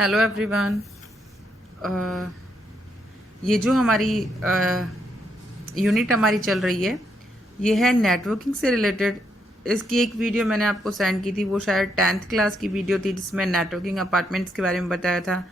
Hello everyone. ये जो हमारी यूनिट हमारी चल रही है, ये है नेटवर्किंग से रिलेटेड। इसकी एक वीडियो मैंने आपको सेंड की थी, वो शायद 10th क्लास की वीडियो थी, जिसमें नेटवर्किंग अपार्टमेंट्स के बारे में बताया था,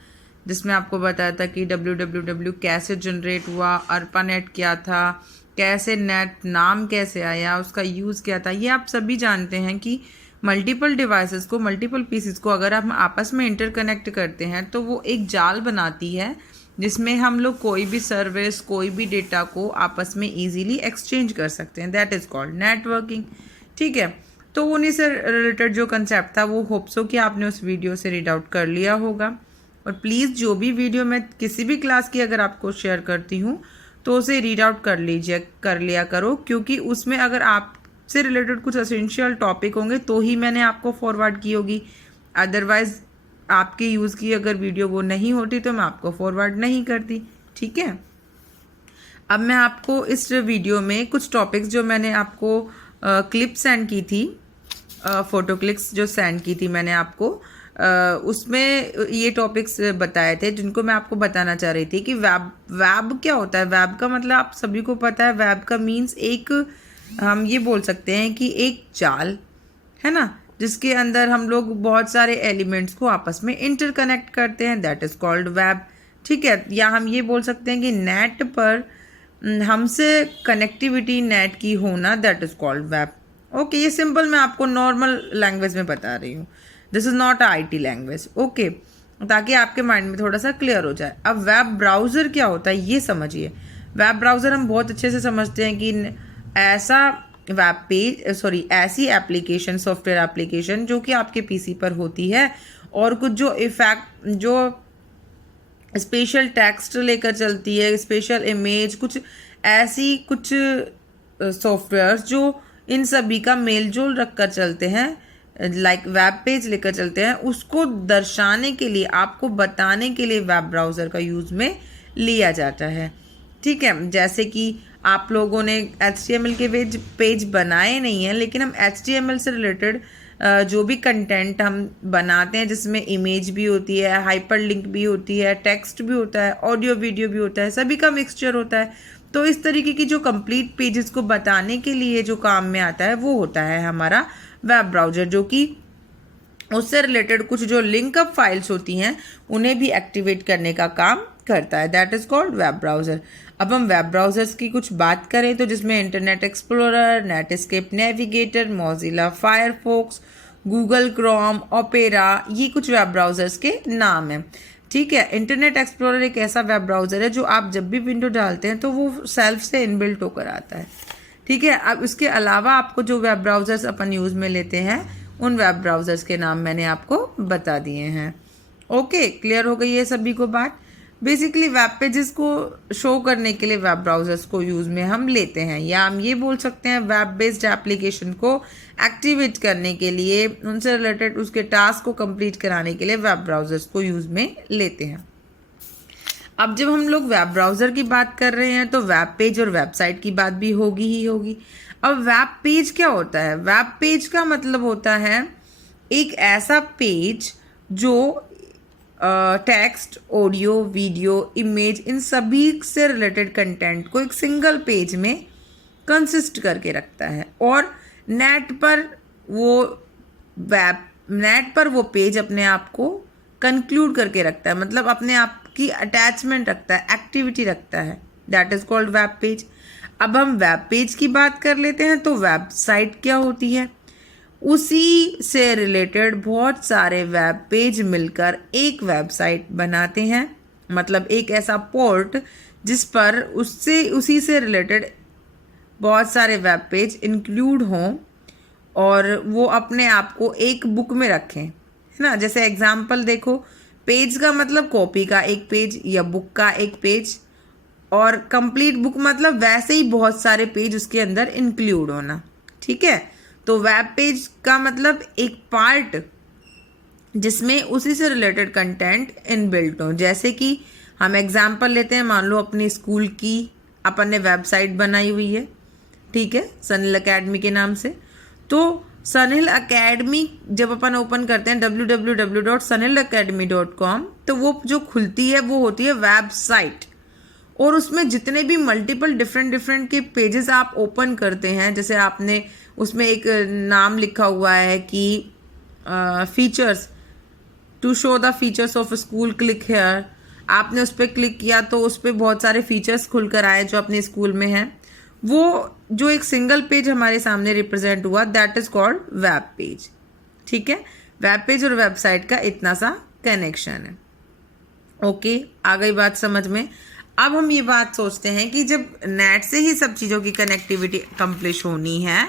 जिसमें आपको बताया था कि www कैसे जनरेट हुआ, अर्पानेट क्या था, कैसे नेट नाम कैसे आया, उसका यूज़ क्या था। ये आप सभी जानते हैं कि मल्टीपल डिवाइसेस को, मल्टीपल पीसीस को अगर हम आपस में इंटरकनेक्ट करते हैं तो वो एक जाल बनाती है, जिसमें हम लोग कोई भी सर्विस, कोई भी डेटा को आपस में इजीली एक्सचेंज कर सकते हैं। That is called networking. ठीक है, तो उन्हीं से रिलेटेड जो कंसेप्ट था वो होप सो कि आपने उस वीडियो से रीड आउट कर लिया होगा। और प्लीज़ जो भी वीडियो मैं किसी भी क्लास की अगर आपको शेयर करती हूँ तो उसे रीड आउट कर लिया करो, क्योंकि उसमें अगर आपसे रिलेटेड कुछ एसेंशियल टॉपिक होंगे तो ही मैंने आपको फॉरवर्ड की होगी। अदरवाइज आपके यूज़ की अगर वीडियो वो नहीं होती तो मैं आपको फॉरवर्ड नहीं करती। ठीक है, अब मैं आपको इस वीडियो में कुछ टॉपिक्स जो मैंने आपको क्लिप सेंड की थी, फ़ोटो क्लिप्स जो सेंड की थी मैंने आपको, उसमें ये टॉपिक्स बताए थे जिनको मैं आपको बताना चाह रही थी कि वेब क्या होता है। वेब का मतलब आप सभी को पता है, वेब का मीन्स एक, हम ये बोल सकते हैं कि एक जाल है ना, जिसके अंदर हम लोग बहुत सारे एलिमेंट्स को आपस में इंटरकनेक्ट करते हैं। That is called web. ठीक है, या हम ये बोल सकते हैं कि नेट पर हमसे कनेक्टिविटी नेट की होना, that is called web. Okay, ये सिंपल मैं आपको नॉर्मल लैंग्वेज में बता रही हूँ। This is not IT language. Okay, ताकि आपके माइंड में थोड़ा सा क्लियर हो जाए। अब वेब ब्राउज़र क्या होता है ये समझिए। वेब ब्राउज़र हम बहुत अच्छे से समझते हैं कि ऐसा वेब पेज, सॉरी, ऐसी एप्लीकेशन, सॉफ्टवेयर एप्लीकेशन जो कि आपके पीसी पर होती है और कुछ जो इफेक्ट, जो स्पेशल टेक्स्ट लेकर चलती है, स्पेशल इमेज, कुछ ऐसी कुछ सॉफ्टवेयर जो इन सभी का मेल जोल रख कर चलते हैं, लाइक वेब पेज लेकर चलते हैं, उसको दर्शाने के लिए, आपको बताने के लिए वेब ब्राउज़र का यूज़ में लिया जाता है। ठीक है, जैसे कि आप लोगों ने HTML के पेज बनाए नहीं हैं, लेकिन हम HTML से रिलेटेड जो भी कंटेंट हम बनाते हैं, जिसमें इमेज भी होती है, हाइपर लिंक भी होती है, टेक्स्ट भी होता है, ऑडियो वीडियो भी होता है, सभी का मिक्सचर होता है। तो इस तरीके की जो कंप्लीट पेजेस को बताने के लिए जो काम में आता है वो होता है हमारा वेब ब्राउज़र, जो कि उससे रिलेटेड कुछ जो लिंकअप फाइल्स होती हैं उन्हें भी एक्टिवेट करने का काम करता है। That is called web browser. अब हम वेब ब्राउज़र्स की कुछ बात करें तो जिसमें internet explorer, Netscape navigator, Mozilla Firefox, Google Chrome, opera, ये कुछ वेब ब्राउज़र्स के नाम हैं। ठीक है, इंटरनेट एक्सप्लोरर एक ऐसा वेब ब्राउज़र है जो आप जब भी विंडो डालते हैं तो वो सेल्फ से इनबिल्ट होकर आता है। ठीक है, अब इसके अलावा आपको जो वेब ब्राउज़र्स अपन यूज़ में लेते हैं उन वेब ब्राउज़र्स के नाम मैंने आपको बता दिए हैं। ओके, क्लियर हो गई है सभी को बात। बेसिकली वेब पेजेस को शो करने के लिए वेब ब्राउज़र्स को यूज़ में हम लेते हैं, या हम ये बोल सकते हैं वेब बेस्ड एप्लीकेशन को एक्टिवेट करने के लिए, उनसे रिलेटेड उसके टास्क को कंप्लीट कराने के लिए वेब ब्राउज़र्स को यूज़ में लेते हैं। अब जब हम लोग वेब ब्राउज़र की बात कर रहे हैं तो वेब पेज और वेबसाइट की बात भी होगी ही होगी। अब वेब पेज क्या होता है? वेब पेज का मतलब होता है एक ऐसा पेज जो टेक्स्ट, ऑडियो, वीडियो, इमेज, इन सभी से रिलेटेड कंटेंट को एक सिंगल पेज में कंसिस्ट करके रखता है, और नेट पर वो पेज अपने आप को कंक्लूड करके रखता है, मतलब अपने आप की अटैचमेंट रखता है, एक्टिविटी रखता है। That is called web page. अब हम वेब पेज की बात कर लेते हैं तो वेबसाइट क्या होती है? उसी से रिलेटेड बहुत सारे वेब पेज मिलकर एक वेबसाइट बनाते हैं, मतलब एक ऐसा पोर्ट जिस पर उसी से रिलेटेड बहुत सारे वेब पेज इंक्लूड हों और वो अपने आप को एक बुक में रखें, है ना। जैसे एग्जाम्पल देखो, पेज का मतलब कॉपी का एक पेज या बुक का एक पेज, और कंप्लीट बुक मतलब वैसे ही बहुत सारे पेज उसके अंदर इंक्लूड होना। ठीक है, तो वेब पेज का मतलब एक पार्ट जिसमें उसी से रिलेटेड कंटेंट इनबिल्ट हो। जैसे कि हम एग्जाम्पल लेते हैं, मान लो अपने स्कूल की अपन ने वेबसाइट बनाई हुई है, ठीक है, सनल अकेडमी के नाम से। तो सनहिल अकेडमी जब अपन ओपन करते हैं www.sunhillacademy.com, तो वो जो खुलती है वो होती है वेबसाइट, और उसमें जितने भी मल्टीपल डिफरेंट के पेजेस आप ओपन करते हैं, जैसे आपने उसमें एक नाम लिखा हुआ है कि features, to show the features of school, click here, आपने उस पर क्लिक किया तो उस पर बहुत सारे फीचर्स खुल कर आए जो अपने स्कूल में हैं। वो जो एक सिंगल पेज हमारे सामने रिप्रेजेंट हुआ, that is called web page. ठीक है, वेब पेज और वेबसाइट का इतना सा कनेक्शन है। ओके, आ गई बात समझ में। अब हम ये बात सोचते हैं कि जब नेट से ही सब चीज़ों की कनेक्टिविटी कंप्लीट होनी है,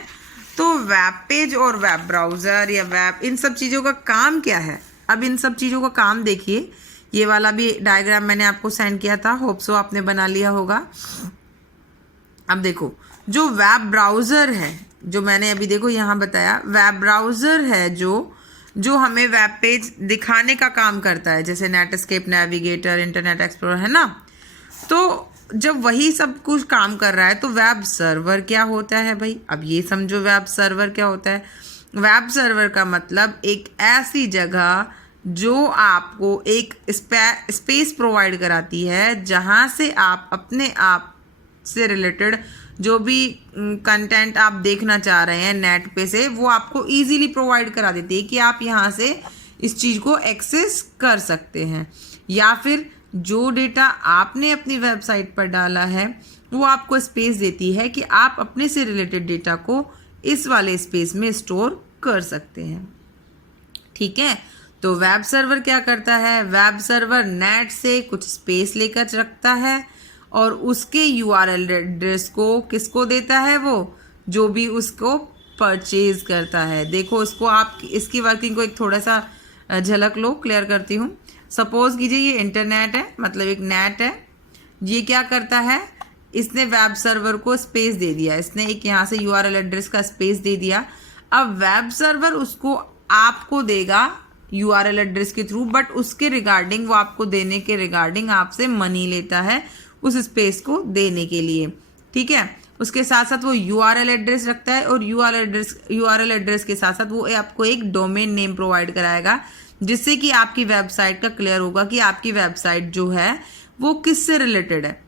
तो वेब पेज और वेब ब्राउज़र या वेब, इन सब चीज़ों का काम क्या है। अब इन सब चीज़ों का काम देखिए, ये वाला भी डायग्राम मैंने आपको सेंड किया था, होप सो आपने बना लिया होगा। अब देखो, जो वेब ब्राउज़र है, जो मैंने अभी देखो यहाँ बताया, वेब ब्राउज़र है जो हमें वेब पेज दिखाने का काम करता है, जैसे नेटस्केप, नेविगेटर, इंटरनेट एक्सप्लोरर, है ना। तो जब वही सब कुछ काम कर रहा है तो वेब सर्वर क्या होता है भाई, अब ये समझो वेब सर्वर क्या होता है। वेब सर्वर का मतलब एक ऐसी जगह जो आपको एक स्पेस प्रोवाइड कराती है, जहाँ से आप अपने आप से रिलेटेड जो भी कंटेंट आप देखना चाह रहे हैं नेट पे से, वो आपको इजीली प्रोवाइड करा देती है कि आप यहाँ से इस चीज़ को एक्सेस कर सकते हैं, या फिर जो डेटा आपने अपनी वेबसाइट पर डाला है वो आपको स्पेस देती है कि आप अपने से रिलेटेड डेटा को इस वाले स्पेस में स्टोर कर सकते हैं। ठीक है, तो वेब सर्वर क्या करता है, वेब सर्वर नेट से कुछ स्पेस लेकर रखता है और उसके URL एड्रेस को किसको देता है, वो जो भी उसको परचेज करता है। देखो, इसको आप इसकी वर्किंग को एक थोड़ा सा झलक लो, क्लियर करती हूँ। सपोज कीजिए ये इंटरनेट है, मतलब एक नेट है, ये क्या करता है, इसने वेब सर्वर को स्पेस दे दिया, इसने एक यहाँ से URL एड्रेस का स्पेस दे दिया। अब वेब सर्वर उसको आपको देगा URL एड्रेस के थ्रू, बट उसके रिगार्डिंग, वो आपको देने के रिगार्डिंग आपसे मनी लेता है उस स्पेस को देने के लिए। ठीक है, उसके साथ साथ वो URL एड्रेस रखता है, और URL एड्रेस के साथ साथ वो आपको एक डोमेन नेम प्रोवाइड कराएगा, जिससे कि आपकी वेबसाइट का क्लियर होगा कि आपकी वेबसाइट जो है वो किससे रिलेटेड है,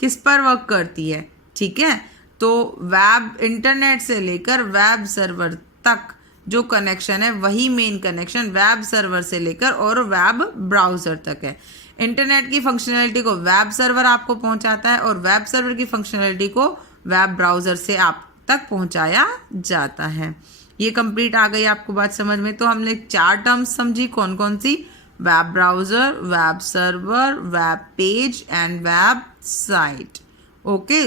किस पर वर्क करती है। ठीक है, तो वेब इंटरनेट से लेकर वेब सर्वर तक जो कनेक्शन है, वही मेन कनेक्शन वेब सर्वर से लेकर और वेब ब्राउज़र तक है। इंटरनेट की फंक्शनैलिटी को वेब सर्वर आपको पहुंचाता है, और वेब सर्वर की फंक्शनैलिटी को वेब ब्राउज़र से आप तक पहुंचाया जाता है। ये कंप्लीट आ गई आपको बात समझ में। तो हमने 4 टर्म्स समझी, कौन कौन सी, web browser, web server, web page and web site. Okay,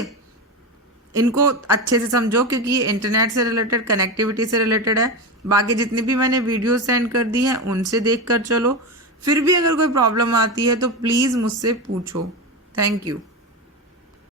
इनको अच्छे से समझो, क्योंकि ये इंटरनेट से रिलेटेड, कनेक्टिविटी से रिलेटेड है। बाकी जितनी भी मैंने वीडियो सेंड कर दी हैं उनसे देख कर चलो। फिर भी अगर कोई प्रॉब्लम आती है तो प्लीज़ मुझसे पूछो। Thank you.